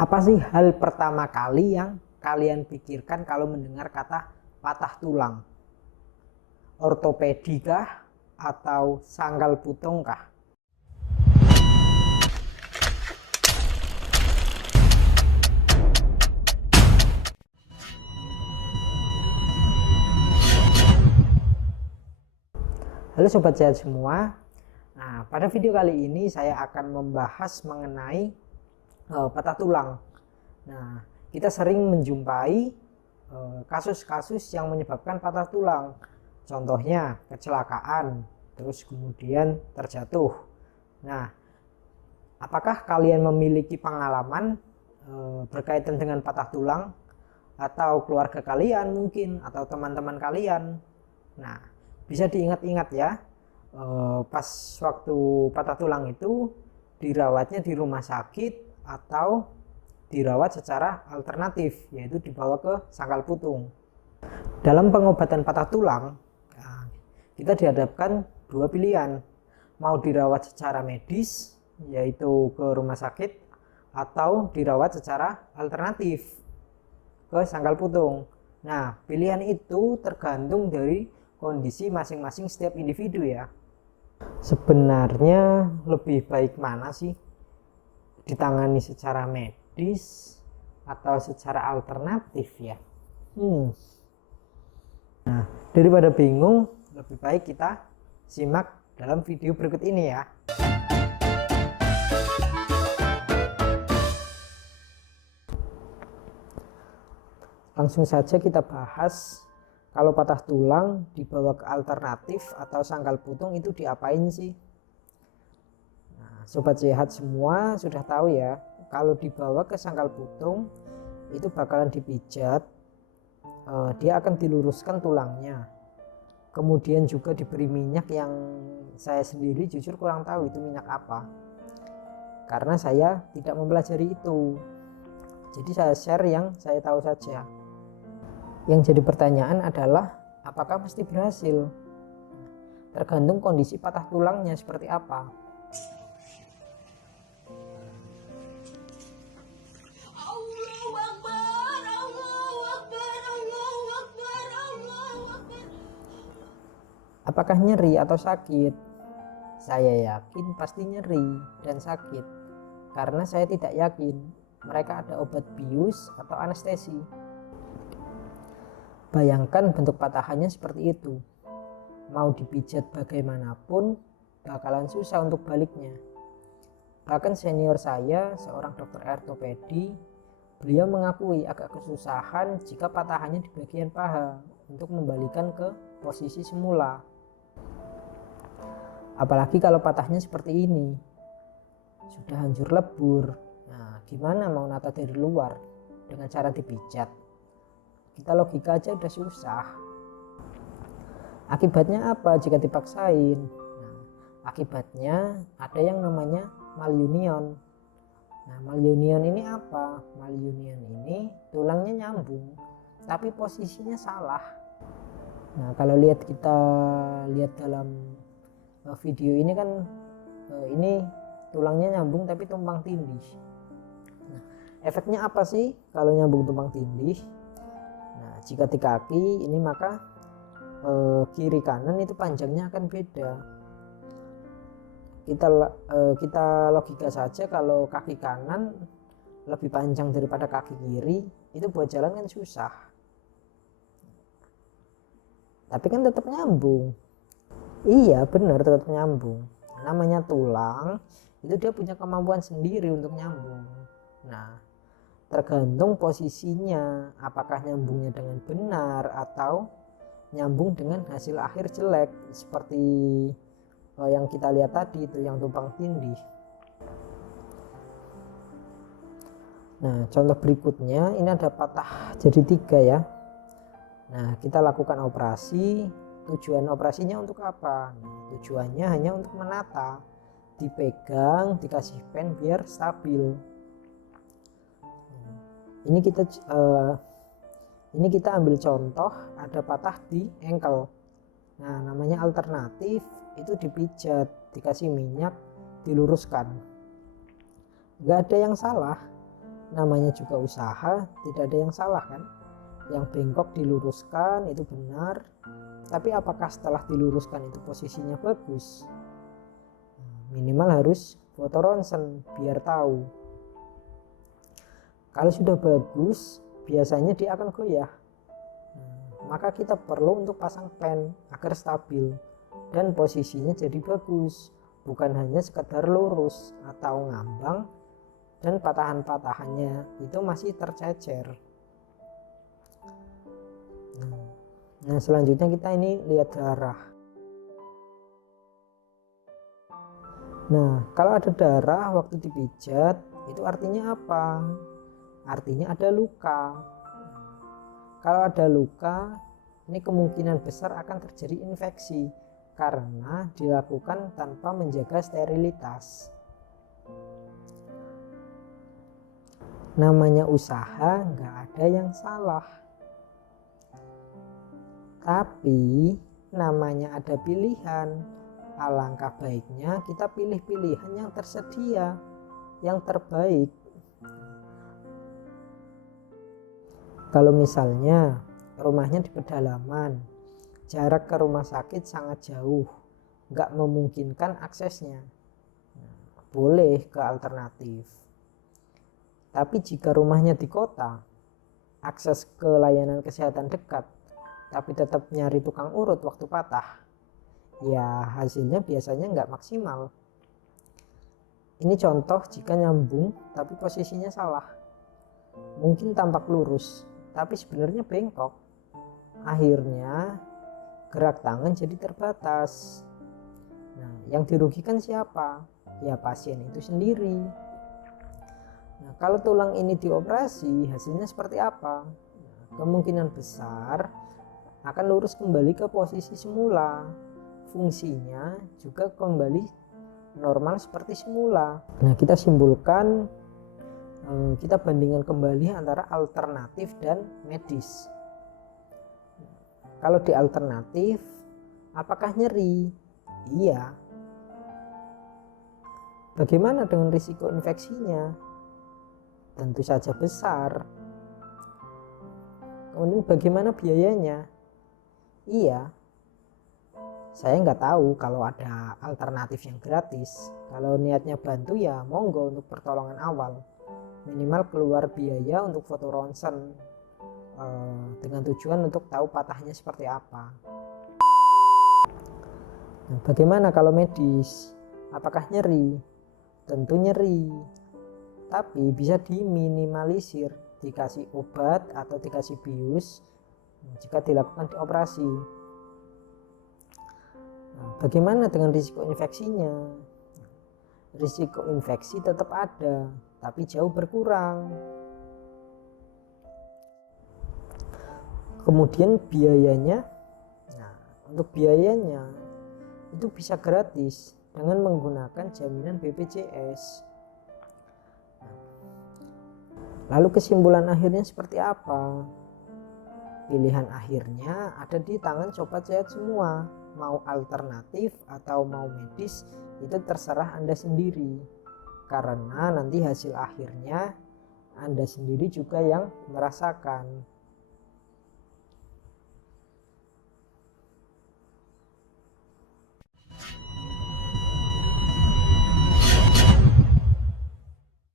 Apa sih hal pertama kali yang kalian pikirkan kalau mendengar kata patah tulang? Ortopedi kah atau sangkal putung kah? Halo sobat sehat semua. Nah, pada video kali ini saya akan membahas mengenai patah tulang. Nah, kita sering menjumpai kasus-kasus yang menyebabkan patah tulang. Contohnya kecelakaan, terus kemudian terjatuh. Nah, apakah kalian memiliki pengalaman berkaitan dengan patah tulang, atau keluarga kalian mungkin, atau teman-teman kalian? Nah, bisa diingat-ingat ya, pas waktu patah tulang itu dirawatnya di rumah sakit atau dirawat secara alternatif, yaitu dibawa ke sangkal putung. Dalam pengobatan patah tulang, kita dihadapkan dua pilihan, mau dirawat secara medis yaitu ke rumah sakit, atau dirawat secara alternatif ke sangkal putung. Nah, pilihan itu tergantung dari kondisi masing-masing setiap individu ya. Sebenarnya lebih baik mana sih, ditangani secara medis atau secara alternatif ya? Nah, daripada bingung, lebih baik kita simak dalam video berikut ini ya. Langsung saja kita bahas, kalau patah tulang dibawa ke alternatif atau sangkal putung itu diapain sih? Nah, sobat sehat semua sudah tahu ya, kalau dibawa ke sangkal putung itu bakalan dipijat, dia akan diluruskan tulangnya. Kemudian juga diberi minyak yang saya sendiri jujur kurang tahu itu minyak apa, karena saya tidak mempelajari itu. Jadi saya share yang saya tahu saja. Yang jadi pertanyaan adalah, apakah mesti berhasil? Tergantung kondisi patah tulangnya seperti apa. Apakah nyeri atau sakit? Saya yakin pasti nyeri dan sakit, karena saya tidak yakin mereka ada obat bius atau anestesi. Bayangkan bentuk patahannya seperti itu. Mau dipijat bagaimanapun bakalan susah untuk baliknya. Bahkan senior saya, seorang dokter ortopedi, beliau mengakui agak kesusahan jika patahannya di bagian paha untuk membalikan ke posisi semula. Apalagi kalau patahnya seperti ini, sudah hancur lebur. Nah, gimana mau nata dari luar dengan cara dipijat? Kita logika aja udah susah. Akibatnya apa jika dipaksain? Nah, akibatnya ada yang namanya malunion. Nah, malunion ini apa? Malunion ini tulangnya nyambung, tapi posisinya salah. Nah, kalau kita lihat dalam video ini kan, ini tulangnya nyambung tapi tumpang tindih. Nah, efeknya apa sih kalau nyambung tumpang tindih? Nah, jika di kaki ini maka kiri kanan itu panjangnya akan beda. Kita logika saja, kalau kaki kanan lebih panjang daripada kaki kiri, itu buat jalan kan susah. Tapi kan tetap nyambung. Iya benar, tetap nyambung. Namanya tulang, itu dia punya kemampuan sendiri untuk nyambung. Nah, tergantung posisinya, apakah nyambungnya dengan benar atau nyambung dengan hasil akhir jelek, seperti yang kita lihat tadi itu, yang tumpang tindih. Nah, contoh berikutnya ini ada patah jadi 3 ya. Nah, kita lakukan operasi. Tujuan operasinya untuk apa? Nah, tujuannya hanya untuk menata, dipegang, dikasih pen biar stabil. Ini kita ambil contoh, ada patah di ankle. Nah, namanya alternatif itu dipijat, dikasih minyak, diluruskan. Nggak ada yang salah. namanya juga usaha, tidak ada yang salah kan. Yang bengkok diluruskan itu benar, tapi apakah setelah diluruskan itu posisinya bagus? Minimal harus foto ronsen biar tahu. Kalau sudah bagus, biasanya dia akan goyah. Maka kita perlu untuk pasang pen agar stabil dan posisinya jadi bagus, bukan hanya sekedar lurus atau ngambang dan patahan-patahannya itu masih tercecer. Nah, selanjutnya kita ini lihat darah. Nah, kalau ada darah waktu dipijat, itu artinya apa? Artinya ada luka. Kalau ada luka, ini kemungkinan besar akan terjadi infeksi karena dilakukan tanpa menjaga sterilitas. Namanya usaha, nggak ada yang salah. Tapi namanya ada pilihan. Alangkah baiknya kita pilih pilihan yang tersedia, yang terbaik. Kalau misalnya rumahnya di pedalaman, jarak ke rumah sakit sangat jauh, nggak memungkinkan aksesnya, boleh ke alternatif. Tapi jika rumahnya di kota, akses ke layanan kesehatan dekat, tapi tetap nyari tukang urut waktu patah, ya hasilnya biasanya nggak maksimal. Ini contoh jika nyambung tapi posisinya salah. Mungkin tampak lurus, tapi sebenarnya bengkok. Akhirnya gerak tangan jadi terbatas. Nah, yang dirugikan siapa? Ya pasien itu sendiri. Nah, kalau tulang ini dioperasi, hasilnya seperti apa? Nah, kemungkinan besar akan lurus kembali ke posisi semula. Fungsinya juga kembali normal seperti semula. Nah, kita simpulkan, kita bandingkan kembali antara alternatif dan medis. Kalau di alternatif, apakah nyeri? Iya. Bagaimana dengan risiko infeksinya? Tentu saja besar. Kemudian bagaimana biayanya? Iya. Saya nggak tahu kalau ada alternatif yang gratis. Kalau niatnya bantu ya monggo untuk pertolongan awal. Minimal keluar biaya untuk foto ronsen dengan tujuan untuk tahu patahnya seperti apa. Nah, bagaimana kalau medis? Apakah nyeri? Tentu nyeri, tapi bisa diminimalisir, dikasih obat atau dikasih bius jika dilakukan di operasi. Nah, bagaimana dengan risiko infeksinya? Risiko infeksi tetap ada, tapi jauh berkurang. Kemudian biayanya, nah untuk biayanya itu bisa gratis dengan menggunakan jaminan BPJS. Lalu kesimpulan akhirnya seperti apa? Pilihan akhirnya ada di tangan sobat sehat semua. Mau alternatif atau mau medis itu terserah Anda sendiri. Karena nanti hasil akhirnya Anda sendiri juga yang merasakan.